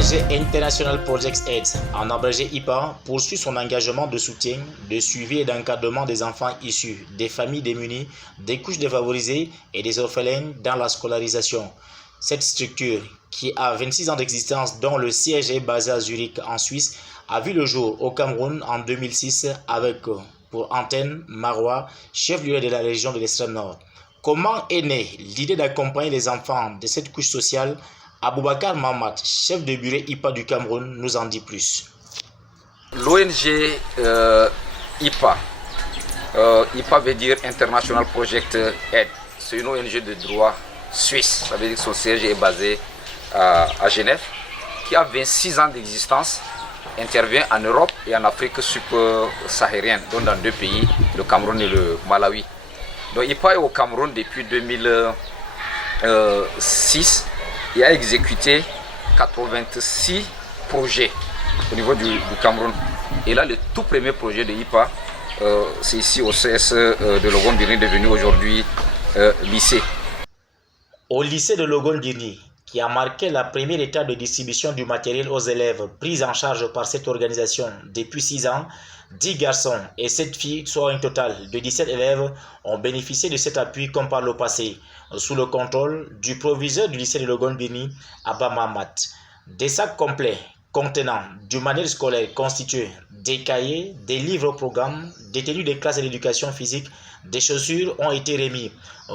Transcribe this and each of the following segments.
L'ONG International Project Aid, en abrégé IPA, poursuit son engagement de soutien, de suivi et d'encadrement des enfants issus des familles démunies, des couches défavorisées et des orphelins dans la scolarisation. Cette structure, qui a 26 ans d'existence, dont le siège est basé à Zurich en Suisse, a vu le jour au Cameroun en 2006 avec pour antenne Marois, chef-lieu de la région de l'extrême nord. Comment est née l'idée d'accompagner les enfants de cette couche sociale? Aboubakar Mamad, chef de bureau IPA du Cameroun, nous en dit plus. L'ONG IPA, IPA veut dire International Project Aid. C'est une ONG de droit suisse. Ça veut dire que son siège est basé à Genève, qui a 26 ans d'existence, intervient en Europe et en Afrique subsaharienne, donc dans deux pays, le Cameroun et le Malawi. Donc IPA est au Cameroun depuis 2006 et a exécuté 86 projets au niveau du Cameroun. Et là, le tout premier projet de IPA, c'est ici au CS de Logon-Birni, devenu aujourd'hui lycée. Au lycée de Logon-Birni, qui a marqué la première étape de distribution du matériel aux élèves prise en charge par cette organisation depuis 6 ans, 10 garçons et 7 filles, soit un total de 17 élèves, ont bénéficié de cet appui comme par le passé, sous le contrôle du proviseur du lycée de Logon-Birni, Abba Mamat. Des sacs complets contenant du manuel scolaire constitué des cahiers, des livres au programme, des tenues de classe et d'éducation physique, des chaussures ont été remis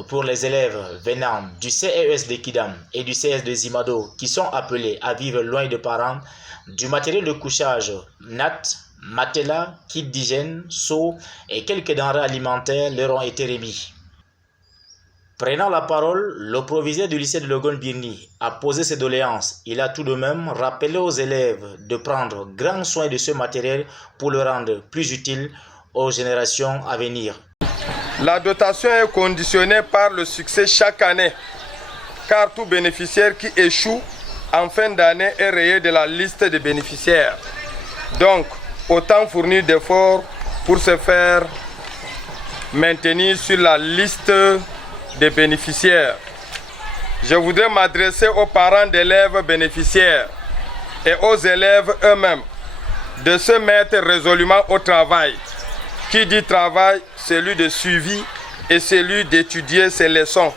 pour les élèves venant du CES de Kidam et du CS de Zimado qui sont appelés à vivre loin de parents, du matériel de couchage, nattes, matelas, kits d'hygiène, seaux et quelques denrées alimentaires leur ont été remis. Prenant la parole, le proviseur du lycée de Logon-Birni a posé ses doléances. Il a tout de même rappelé aux élèves de prendre grand soin de ce matériel pour le rendre plus utile aux générations à venir. La dotation est conditionnée par le succès chaque année, car tout bénéficiaire qui échoue en fin d'année est rayé de la liste des bénéficiaires. Donc, autant fournir d'efforts pour se faire maintenir sur la liste des bénéficiaires. Je voudrais m'adresser aux parents d'élèves bénéficiaires et aux élèves eux-mêmes de se mettre résolument au travail. Qui dit travail, celui de suivi et celui d'étudier ses leçons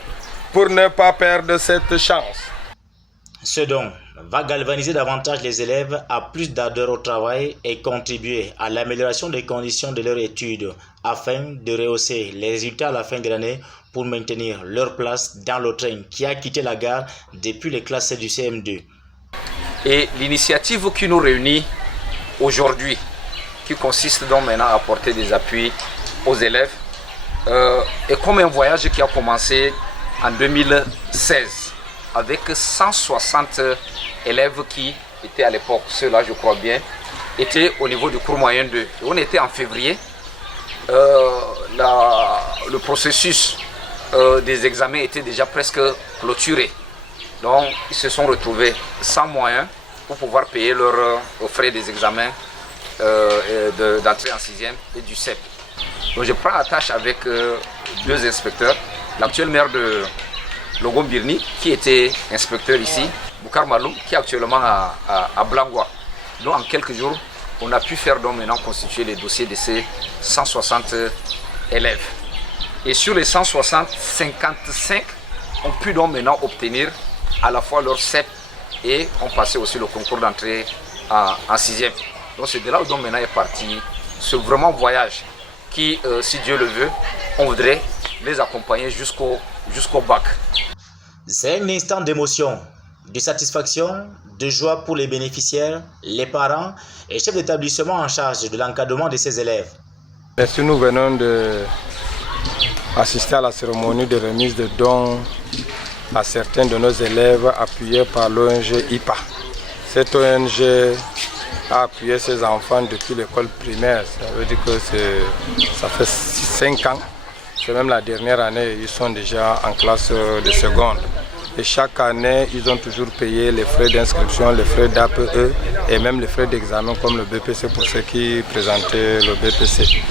pour ne pas perdre cette chance. Ce don va galvaniser davantage les élèves à plus d'ardeur au travail et contribuer à l'amélioration des conditions de leur étude afin de rehausser les résultats à la fin de l'année pour maintenir leur place dans le train qui a quitté la gare depuis les classes du CM2. Et l'initiative qui nous réunit aujourd'hui, qui consiste donc maintenant à apporter des appuis aux élèves, est comme un voyage qui a commencé en 2016 avec 160 élèves qui étaient à l'époque, ceux-là je crois bien, étaient au niveau du cours moyen 2. Et on était en février, le processus des examens était déjà presque clôturé. Donc ils se sont retrouvés sans moyens pour pouvoir payer leurs frais des examens d'entrée en 6e et du CEP. Donc je prends la tâche avec deux inspecteurs, l'actuel maire de Logon-Birni qui était inspecteur ici, Boukar Maloum qui est actuellement à Blangwa. Donc en quelques jours, on a pu faire donc maintenant constituer les dossiers de ces 160 élèves. Et sur les 160, 55 ont pu donc maintenant obtenir à la fois leur CEP et ont passé aussi le concours d'entrée en 6e. Donc c'est de là où donc maintenant est parti ce vraiment voyage qui, si Dieu le veut, on voudrait les accompagner jusqu'au bac. C'est un instant d'émotion, de satisfaction, de joie pour les bénéficiaires, les parents et chefs d'établissement en charge de l'encadrement de ces élèves. Merci, nous venons d'assister à la cérémonie de remise de dons à certains de nos élèves appuyés par l'ONG IPA. Cette ONG a appuyé ses enfants depuis l'école primaire. Ça veut dire que ça fait 5 ans. C'est même la dernière année, ils sont déjà en classe de seconde. Et chaque année, ils ont toujours payé les frais d'inscription, les frais d'APE et même les frais d'examen comme le BPC pour ceux qui présentaient le BPC.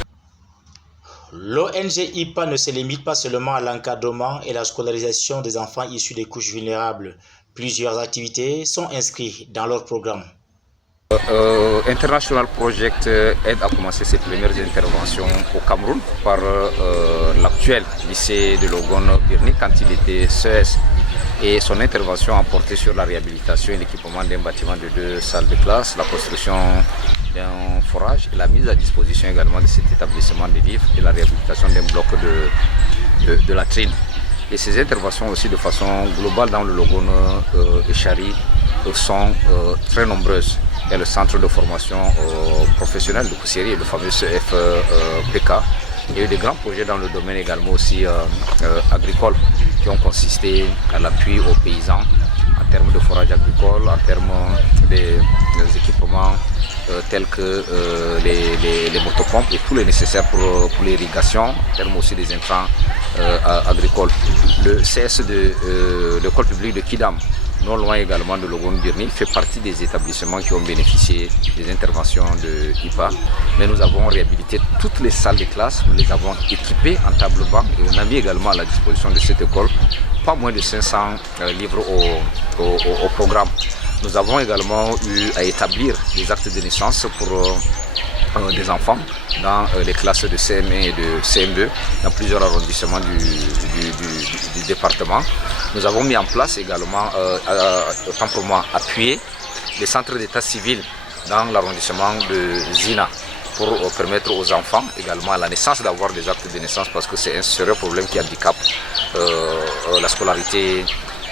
L'ONG IPA ne se limite pas seulement à l'encadrement et la scolarisation des enfants issus des couches vulnérables, Plusieurs activités sont inscrites dans leur programme. International Project aide à commencer ses premières interventions au Cameroun par l'actuel lycée de Logon-Birni quand il était CES. Et son intervention a porté sur la réhabilitation et l'équipement d'un bâtiment de 2 salles de classe, la construction d'un forage et la mise à disposition également de cet établissement de livres et la réhabilitation d'un bloc de latrines. Et ces interventions aussi de façon globale dans le Logon et Chari sont très nombreuses. Il y a le centre de formation professionnelle de Kousseri, le fameux CFPK. Il y a eu des grands projets dans le domaine également aussi agricole qui ont consisté à l'appui aux paysans en termes de forage agricole, en termes des équipements tels que les motopompes et tout le nécessaire pour l'irrigation, en termes aussi des intrants agricoles. Le CS de l'école publique de Kidam, non loin également de Logon-Birni, fait partie des établissements qui ont bénéficié des interventions de IPA. Mais nous avons réhabilité toutes les salles de classe, nous les avons équipées en table-banc et on a mis également à la disposition de cette école pas moins de 500 livres au programme. Nous avons également eu à établir des actes de naissance pour des enfants dans les classes de CM1 et de CM2 dans plusieurs arrondissements du département. Nous avons mis en place également, autant pour moi, appuyé les centres d'état civil dans l'arrondissement de Zina pour permettre aux enfants également à la naissance d'avoir des actes de naissance parce que c'est un sérieux problème qui handicape la scolarité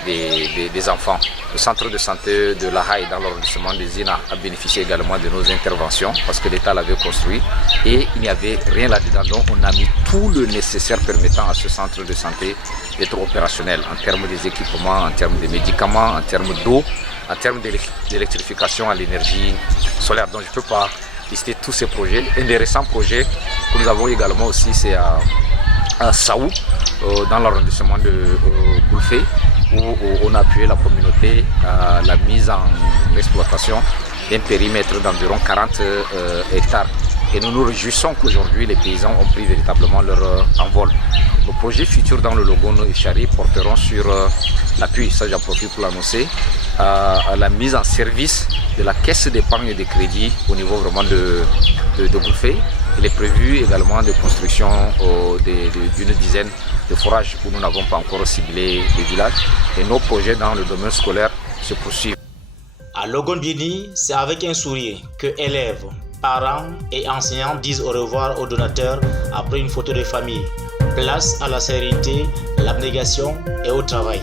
des enfants. Le centre de santé de La Haye dans l'arrondissement de Zina a bénéficié également de nos interventions parce que l'État l'avait construit et il n'y avait rien là-dedans. Donc on a mis tout le nécessaire permettant à ce centre de santé d'être opérationnel en termes des équipements, en termes des médicaments, en termes d'eau, en termes d'électrification à l'énergie solaire. Donc je ne peux pas lister tous ces projets. Un des récents projets que nous avons également aussi, c'est à Saou, dans l'arrondissement de Goulfé, où on a appuyé la communauté à la mise en exploitation d'un périmètre d'environ 40 hectares. Et nous nous réjouissons qu'aujourd'hui les paysans ont pris véritablement leur envol. Nos projets futurs dans le Logon et Chari porteront sur l'appui, ça j'en profite pour l'annoncer, à la mise en service de la caisse d'épargne et de crédit au niveau vraiment de Goulfé. Il est prévu également de construction d'une dizaine de forages où nous n'avons pas encore ciblé les villages. Et nos projets dans le domaine scolaire se poursuivent. À Logon-Birni, c'est avec un sourire que élèves, parents et enseignants disent au revoir aux donateurs après une photo de famille. Place à la sérénité, l'abnégation et au travail.